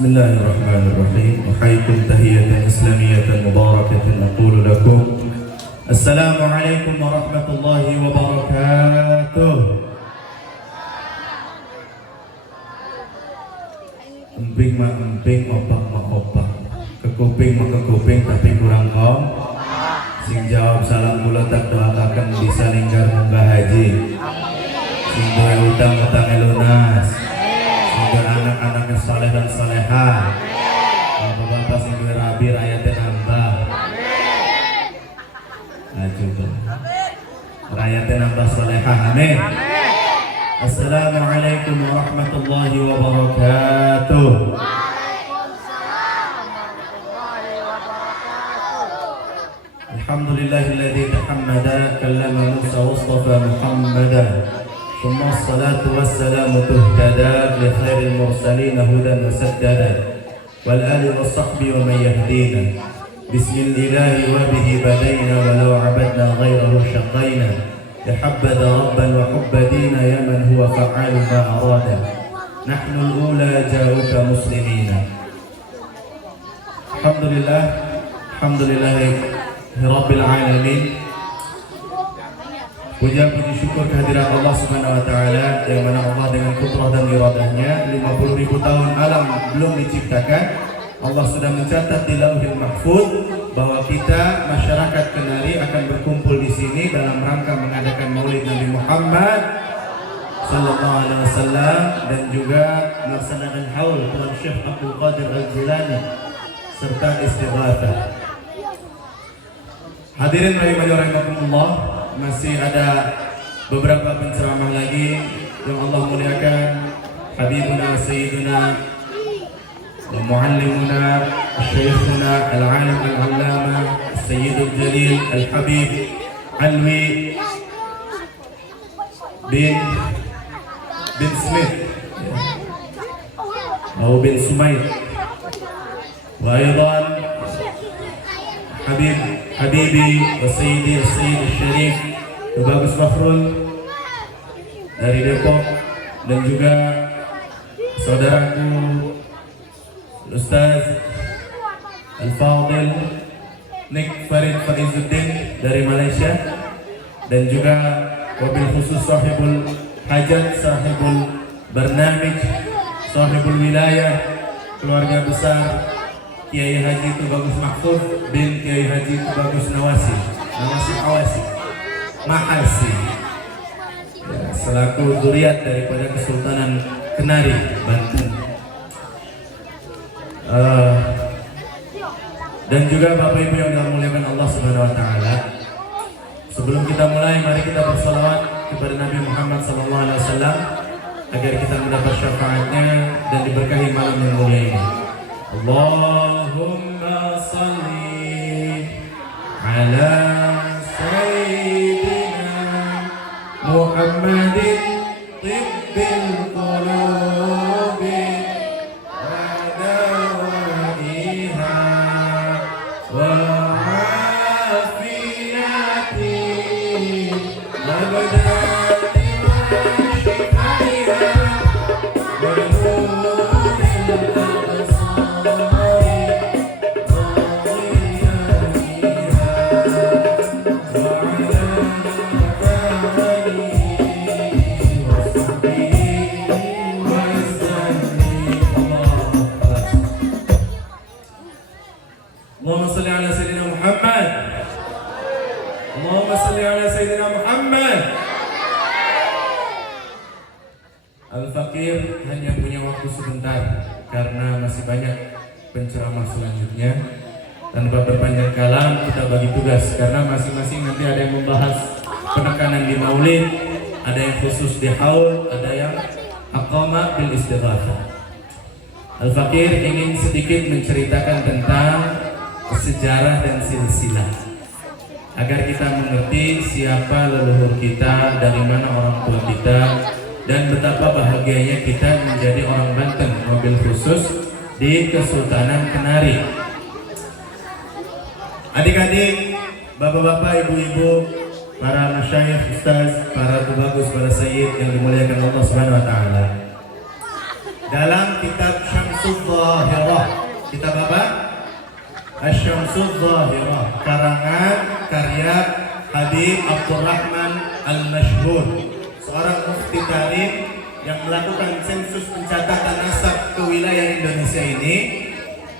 Bismillahirrahmanirrahim. Uhayyikum tahiyatan islamiyatan mubarakatan aqulu lakum Assalamualaikum warahmatullahi wabarakatuh. Emping ma emping, opak ma opak, kekuping ma kekuping tapi kurang kom. Sing jawab salam kula tak doakan bisa ninggar munggah haji. Sing duwe utang lunas. Sehingga anak-anaknya saleh dan salehah. Bapak-bapak sing duwe rabi rakyatnya nambah. Ajuh. Rakyatnya nambah salehah. Amin. Assalamualaikum warahmatullahi wabarakatuh. Alhamdulillahilladzi tahammada kallama Musa wastafa Muhammadan. ثم الصلاة والسلام تهتدى لخير المرسلين هدى وسددا والآل والصحب ومن يهدينا بسم الإله وبه بدينا ولو عبدنا غيره شقينا لحبذا ربا وحب دينا يا من هو فعال ما أراد نحن الأولى جاءوك مسلمين. الحمد لله رب العالمين. Puja puji syukur kehadirat Allah Subhanahu wa taala yang mana Allah dengan kudrah dan iradahnya 50.000 tahun alam belum diciptakan, Allah sudah mencatat di Lauhil Mahfuz bahwa kita masyarakat Kenari akan berkumpul di sini dalam rangka mengadakan Maulid Nabi Muhammad sallallahu alaihi wasallam dan juga melaksanakan haul Tuan Syekh Abdul Qadir Al-Jilani serta istighatsah. Hadirin rahimakumullah, masih ada beberapa penceramah lagi yang Allah muliakan. Habibuna Sayyiduna wa Muallimuna Syekhuna Al-Alim Al-Allama Sayyidul Jalil Al-Habib Alwi bin Smith atau bin Sumaid wa aydan Habibi wa Sayyidi Sayyid Syarif Bagus Fakhrul dari Depok, dan juga saudaraku Ustaz Al-Fadil Nik Farid Faizuddin dari Malaysia, dan juga wabil khusus sahibul hajat, sahibul barnamij, sahibul wilayah, keluarga besar Kiai Haji Tubagus Mahfuz bin Kiai Haji Tubagus Nawasi Mahasi ya, selaku zuriat daripada Kesultanan Kenari, Banten. Dan juga Bapak Ibu yang dimuliakan Allah Subhanahu wa taala. Sebelum kita mulai, mari kita bersalawat kepada Nabi Muhammad SAW agar kita mendapat syafaatnya dan diberkahi malam yang mulia ini. Allahumma salli ala Sayyidina Muhammadin tibbil qulubi wa dawaiha wa afiyati wa badani wa shifaiha wa nuril Al-Fakir hanya punya waktu sebentar karena masih banyak penceramah selanjutnya. Tanpa berpanjang kalam, kita bagi tugas karena masing-masing nanti ada yang membahas penekanan di Maulid, ada yang khusus di haul, ada yang aqama bil istighatsah. Al-Fakir ingin sedikit menceritakan tentang sejarah dan silsilah agar kita mengerti siapa leluhur kita, dari mana orang tua kita, dan betapa bahagianya kita menjadi orang Banten, mobil khusus di Kesultanan Kenari. Adik-adik, bapak-bapak, ibu-ibu, para masyayikh, ustaz, para tubagus, para sayyid yang dimuliakan Allah Subhanahu wa taala. Dalam kitab Syams Asyamsud Dhahirah. Kitab apa? Asyamsud Dhahirah, karangan karya Habib Abdurrahman Al-Mashhur, seorang mufti tarikh yang melakukan sensus pencatatan nasab ke wilayah Indonesia ini.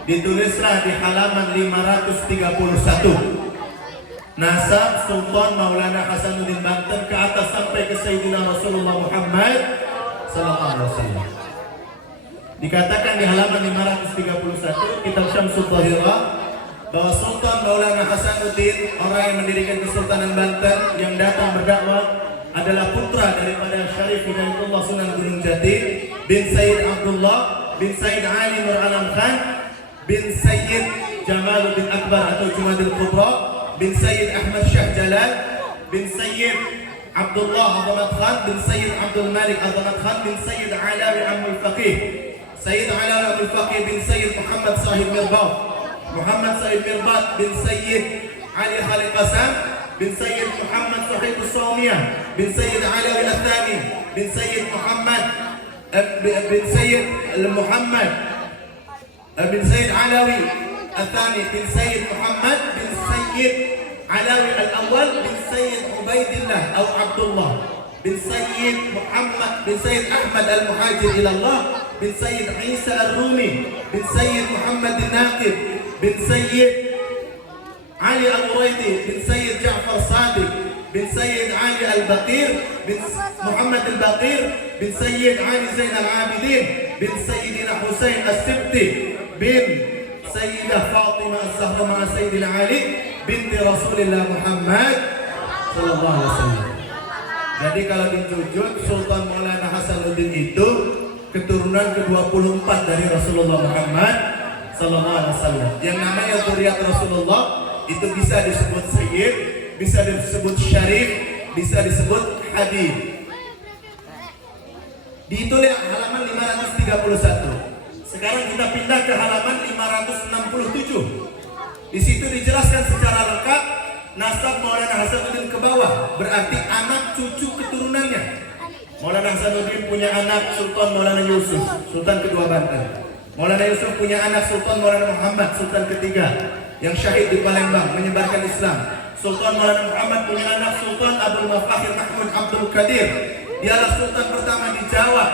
Ditulislah di halaman 531. Nasab Sultan Maulana Hasanuddin Banten ke atas sampai ke Sayyidina Rasulullah Muhammad sallallahu alaihi wasallam. Dikatakan di halaman 531 kitab Syamsul Dhahirah bahwa Sultan Maulana Hasanuddin, orang yang mendirikan Kesultanan Banten, yang datang berdakwah adalah putra daripada Syarif Hidayatullah Sunan Gunung Jati bin Sayyid Abdullah bin Sayyid Ali Nur Alam Khan bin Sayyid Jamaluddin Akbar atau Jumadil Kubra bin Sayyid Ahmad Syah Jalal bin Sayyid Abdullah Azamat Khan bin Sayyid Abdul Malik Azamat Khan bin Sayyid Alawi Amul Faqih, Sayyid Alawi Amul Faqih bin Sayyid Muhammad Sahib Mirbat, Muhammad Sahib Mirbat bin Sayyid Ali Khalid Qasam bin Sayyid Muhammad Sahib Usawmiyah bin Sayyid Alawi Al-Thani bin Sayyid Muhammad bin Sayyid Muhammad bin Sayyid Alawi Al-Thani bin Sayyid Muhammad bin Sayyid Alawi Al-Awwal bin Sayyid Ubaidillah atau Abdullah bin Sayyid Muhammad bin Sayyid Ahmad Al-Muhajir ilallah bin Sayyid Isa Al-Rumi bin Sayyid Muhammad Al-Naqib bin Sayyid Ali Al-Uraidi bin Sayyid Ja'far Sadiq bin Sayyid Ali Al-Baqir bin Muhammad Al-Baqir bin Sayyid Ali Zain Al-Abidin bin Sayyidina Husain As-Sibti bin Sayyidah Fatimah Az-Zahra ma'a Sayyidina Ali binti Rasulullah Muhammad sallallahu alaihi wasallam. Jadi kalau dijujut, Sultan Maulana Hasanuddin itu keturunan ke-24 dari Rasulullah Muhammad sallallahu alaihi wasallam. Yang namanya zuriat Rasulullah itu bisa disebut sayyid, bisa disebut syarif, bisa disebut habib. Ditulis halaman 531. Sekarang kita pindah ke halaman 567. Di situ dijelaskan secara lengkap nasab Maulana Hasanuddin ke bawah, berarti anak cucu keturunannya. Maulana Hasanuddin punya anak Sultan Maulana Yusuf, Sultan kedua Banten. Maulana Yusuf punya anak Sultan Maulana Muhammad, Sultan ketiga, yang syahid di Palembang menyebarkan Islam. Sultan Maulana Muhammad punya anak Sultan Abdul Mafakhir Mahmud Abdul Qadir. Dialah Sultan pertama di Jawa,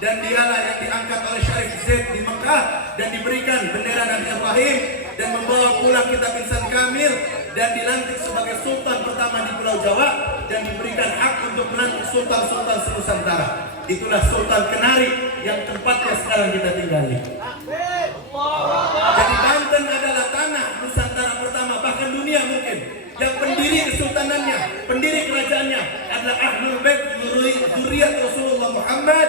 dan dialah yang diangkat oleh Syarif Zaid di Mekah dan diberikan bendera Nabi Ibrahim dan membawa pulang kitab Insan Kamil dan dilantik sebagai Sultan pertama di Pulau Jawa dan diberikan hak untuk melantik Sultan-Sultan Nusantara. Itulah Sultan Kenari yang tempatnya sekarang kita tinggali. Jadi Banten adalah tanah Nusantara pertama, bahkan dunia mungkin, yang pendiri kesultanannya, pendiri kerajaannya adalah Ahlul Bait zuriat Rasulullah Muhammad.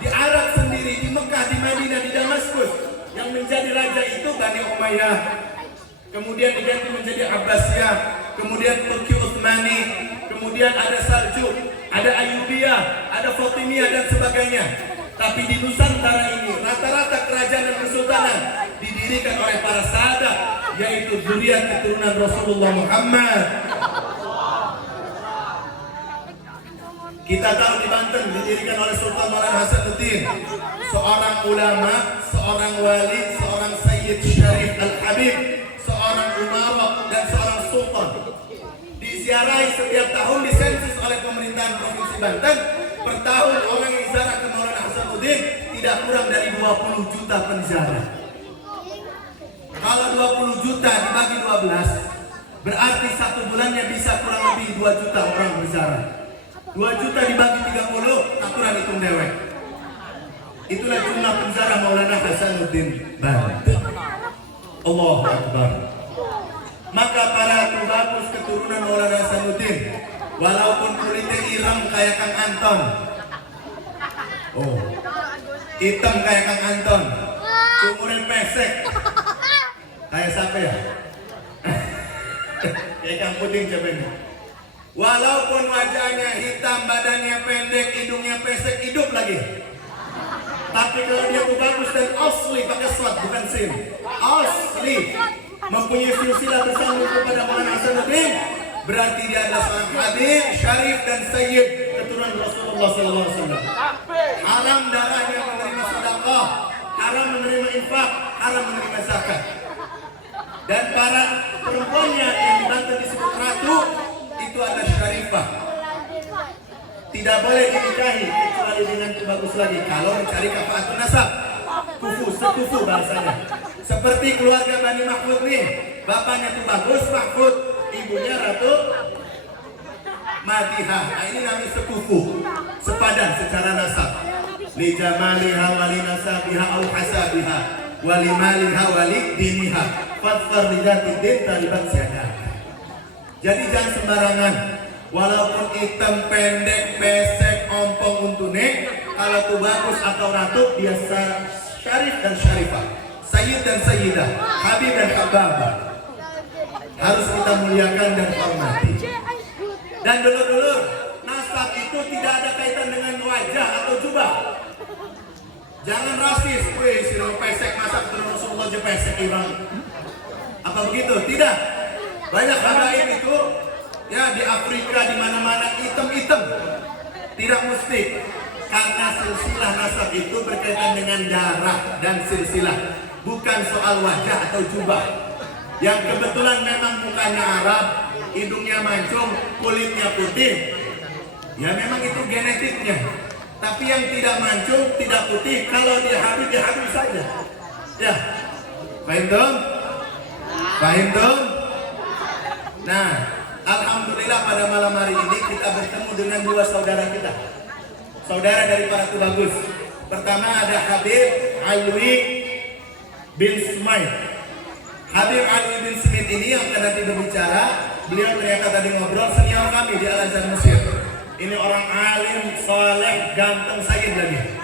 Di Arab sendiri, di Mekah, di Madinah, di Damaskus, yang menjadi raja itu Bani Umayyah, kemudian diganti menjadi Abbasiyah, kemudian Turki Utsmani, kemudian ada Saljuk, ada Ayyubiyah, ada Fatimiyah dan sebagainya. Tapi di Nusantara ini rata-rata kerajaan dan kesultanan didirikan oleh para sahabat, yaitu zuriat keturunan Rasulullah Muhammad. Kita tahu di Banten didirikan oleh Sultan Maulana Hasanuddin, seorang ulama, seorang wali, seorang Sayyid Syarif Al-Habib, seorang umara dan seorang sultan. Diziarahi setiap tahun, disensus oleh pemerintahan Provinsi Banten. Per tahun orang yang ziarah ke Maulana Hasanuddin tidak kurang dari 20 juta penziarah. Kalau 20 juta dibagi 12, berarti satu bulannya bisa kurang lebih 2 juta orang berziarah. 2 juta dibagi 30, aturan hitung dewek. Itulah jumlah penziarah Maulana Hasanuddin Banten. Allahu Akbar. Maka para tubagus keturunan Maulana Hasanuddin, walaupun kulitnya ireng kayak Kang Anton, hitam kayak Kang Anton, umurnya pesek kayak siapa ya? Kayak Kang Puding coba ini. Walaupun wajahnya hitam, badannya pendek, hidungnya pesek, hidup lagi. Tapi kalau dia tuh bagus dan asli, pakai slot bukan sin, asli, mempunyai silsilah bersambung kepada Maulana Hasanuddin, berarti dia adalah seorang habib, syarif dan sayyid keturunan Rasulullah SAW. Haram darahnya menerima haram menerima infak, haram menerima zakat. Dan para perempuannya yang di Banten disebut ratu, itu adalah syarifah. Tidak boleh dinikahi kecuali dengan bagus lagi kalau mencari kafaatun nasab. Kufu, sekufu bahasanya. Seperti keluarga Bani Mahfud nih, bapaknya tuh bagus Mahfud, ibunya Ratu Madihah. Nah, ini namanya sekufu, sepadan secara nasab. Li jamaliha wali nasabiha au hasabiha wali maliha wali diniha fatfar lidati din talibat syada. Jadi jangan sembarangan. Walaupun hitam, pendek, pesek, ompong, untune, kalau tuh bagus atau ratu, biasa syarif dan syarifah, sayyid dan sayyidah, habib dan hababah. Harus kita muliakan dan hormati. Dan dulu-dulu nasab itu tidak ada kaitan dengan wajah atau jubah. Jangan rasis, wih si pesek masak terus Rasulullah je pesek ibang. Apa begitu? Tidak. Banyak habaib itu ya di Afrika di mana-mana hitam-hitam. Tidak mesti, karena silsilah nasab itu berkaitan dengan darah dan silsilah, bukan soal wajah atau jubah. Yang kebetulan memang mukanya Arab, hidungnya mancung, kulitnya putih, ya memang itu genetiknya. Tapi yang tidak mancung, tidak putih, kalau dia habib saja. Ya, paham dong? Paham dong? Nah, alhamdulillah pada malam hari ini kita bertemu dengan dua saudara kita, saudara dari para tubagus. Pertama ada Habib Alwi bin Smith. Habib Alwi bin Smith ini yang akan nanti berbicara. Beliau ternyata tadi ngobrol senior kami di Al-Azhar Mesir. Ini orang alim, soleh, ganteng, sayyid lagi.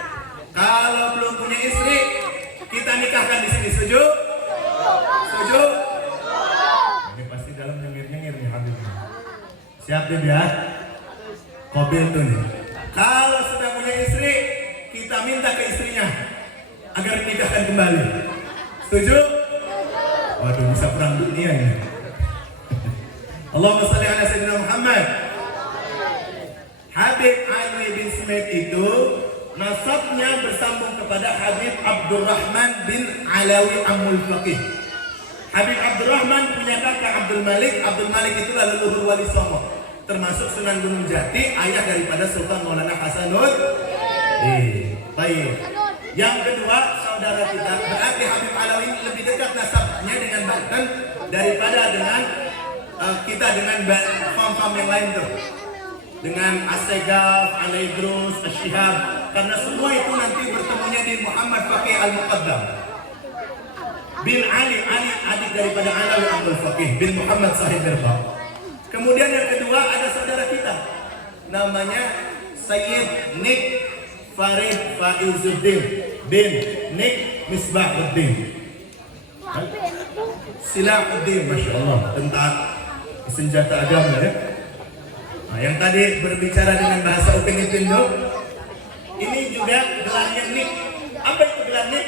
Kalau belum punya istri, kita nikahkan di sini. Setuju? Setuju? Ini pasti dalam nyengir-nyengir nih Habib. Siap deh ya? Kobil tuh nih. Kalau sudah punya istri, kita minta ke istrinya agar dinikahkan kembali. Setuju? Waduh, bisa perang dunia ini. Allahumma shalli ala sayyidina Muhammad. Habib Alwi bin Smith itu nasabnya bersambung kepada Habib Abdurrahman bin Alawi Amul Faqih. Habib Abdurrahman punya kakak Abdul Malik. Abdul Malik itu leluhur Wali Songo, termasuk Sunan Gunung Jati, ayah daripada Sultan Maulana Hasanuddin. Baik. Yang kedua, saudara kita, berarti Habib Alawi lebih dekat nasabnya dengan Banten daripada dengan kita dengan fam-fam yang lain tuh. Dengan Assegaf, Alaidrus, Asyihab, karena semua itu nanti bertemunya di Muhammad Faqih Al-Muqaddam bin Ali adik daripada Alawi Abdul Faqih bin Muhammad Sahib Birbah. Kemudian yang kedua ada saudara kita, namanya Sayyid Nik Farid Faizuddin bin Nik Misbahuddin Silahuddin, Masya Allah, tentang senjata agama ya. Nah, yang tadi berbicara dengan bahasa Upin Ipin, ini juga gelarnya Nik. Apa itu gelar Nik?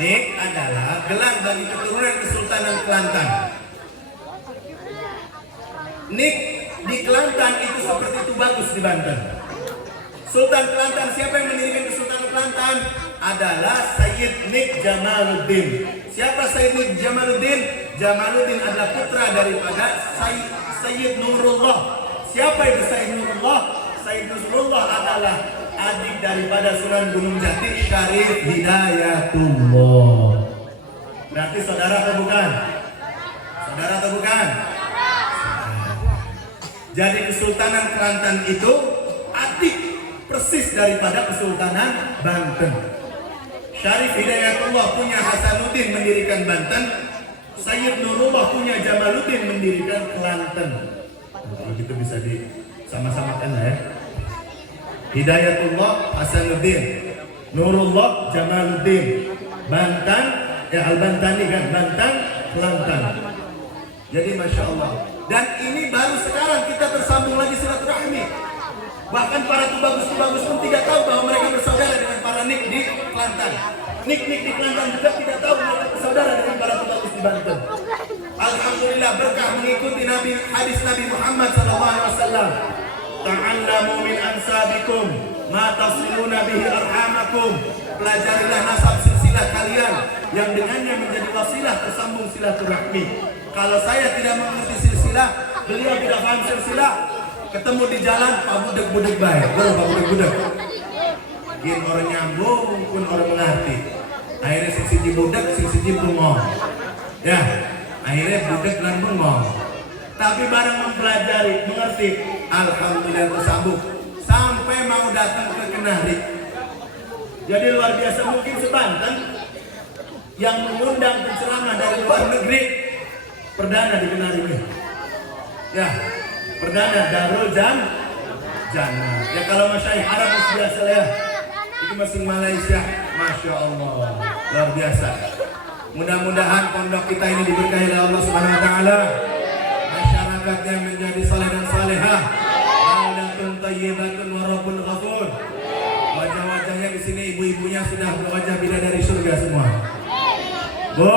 Nik adalah gelar bagi keturunan Kesultanan Kelantan. Nik di Kelantan itu seperti itu bagus di Banten. Sultan Kelantan, siapa yang mendirikan Kesultanan Kelantan? Adalah Sayyid Nik Jamaluddin. Siapa Sayyid Nik Jamaluddin? Jamaluddin adalah putra daripada Sayyid Nurullah. Siapa itu Sayyid Nurullah? Sayyid Nurullah adalah adik daripada Sunan Gunung Jati, Syarif Hidayatullah. Berarti saudara atau bukan? Saudara atau bukan? Jadi Kesultanan Kelantan itu adik persis daripada Kesultanan Banten. Syarif Hidayatullah punya Hasanuddin mendirikan Banten. Sayyid Nurullah punya Jamaluddin mendirikan Kelantan. Kalau gitu bisa disama-samakan ya. Hidayatullah Hasanuddin, Nurullah Jamaluddin, Banten ya, Al-Bantani kan, Banten Kelantan. Jadi Masya Allah. Dan ini baru sekarang kita tersambung lagi silaturahmi. Bahkan para tubagus-tubagus pun tidak tahu bahwa mereka bersaudara dengan para Nik di Kelantan. Nik di Kelantan juga tidak tahu mereka bersaudara dengan para tubagus di Banten. Alhamdulillah berkah mengikuti hadis Nabi Muhammad SAW. Ta'allamu min ansabikum ma tasiluna bihi arhamakum. Pelajarilah nasab silsilah wasilah kalian yang dengannya menjadi wasilah tersambung silaturahmi. Kalau saya tidak mengerti silsilah, beliau tidak paham silsilah, ketemu di jalan Pak budek-budek baik, Pak budek-budek. Gin orang nyambung pun orang mengerti. Akhirnya sing siji budek, sing siji bengong. Ya, akhirnya budek dan bengong. Tapi barang mempelajari, mengerti, alhamdulillah tersambung sampai mau datang ke Kenari. Jadi luar biasa, mungkin sebanten yang mengundang penceramah dari luar negeri perdana di Kenari ini. Ya, perdana Darul Jannah. Ya kalau Masyaikh Arab masih biasa ya. Itu masih Malaysia, Masya Allah, luar biasa. Mudah-mudahan pondok kita ini diberkahi oleh Allah Subhanahu Wa Taala. Masyarakatnya menjadi saleh dan salehah. Baldatun thayyibatun wa rabbun ghafur. Wajah-wajahnya di sini ibu-ibunya sudah berwajah bidadari surga semua. Bu,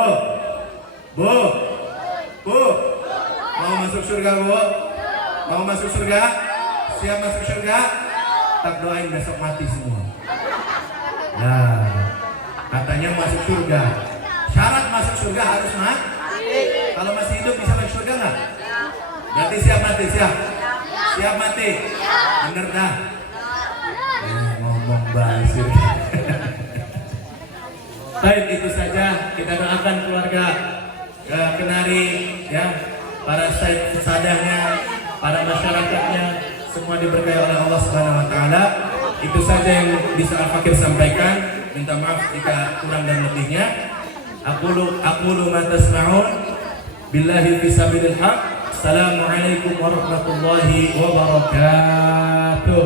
mau masuk surga bu? Mau masuk surga? Siap masuk surga? Tak doain besok mati semua. Nah, katanya masuk surga. Syarat masuk surga harus mati. Kalau masih hidup bisa masuk surga nggak? Berarti siap mati, siap mati. Bener dah. Ngomong basir. Baik, itu saja. Kita doakan keluarga Kenari, ya, para sadahnya, para masyarakatnya, semua diberkahi oleh Allah Subhanahu Wa Taala. Itu saja yang bisa Al-Fakir sampaikan. Minta maaf jika kurang dan lebihnya. Aqulu ma tasma'un. Billahi fisabilil haq. Assalamualaikum warahmatullahi wabarakatuh.